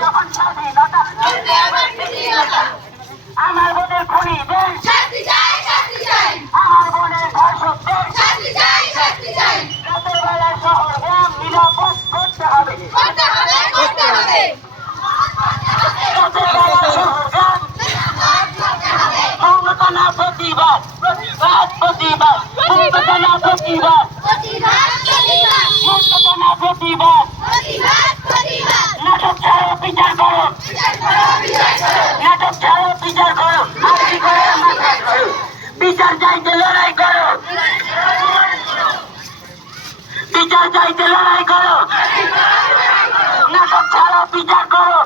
যখন স্বাধীনতা আমার বোনের খুনিদের আমার বোনের ধর্ষকদের রাতের বেলায় শহর গ্রাম নিরাপদ করতে হবে। রাতের বেলায় শহর গ্রাম মমতানা প্রতিবাদ প্রতিবাদ মমতানা প্রতিবাদ মমতানা প্রতিবাদ নাটক ছাড়ো বিচার করো নাটক ছাড়ো বিচার করো আরজি করে মাথা করো বিচার চাইতে লড়াই করো বিচার চাইতে লড়াই করো নাটক ছাড়ো বিচার করো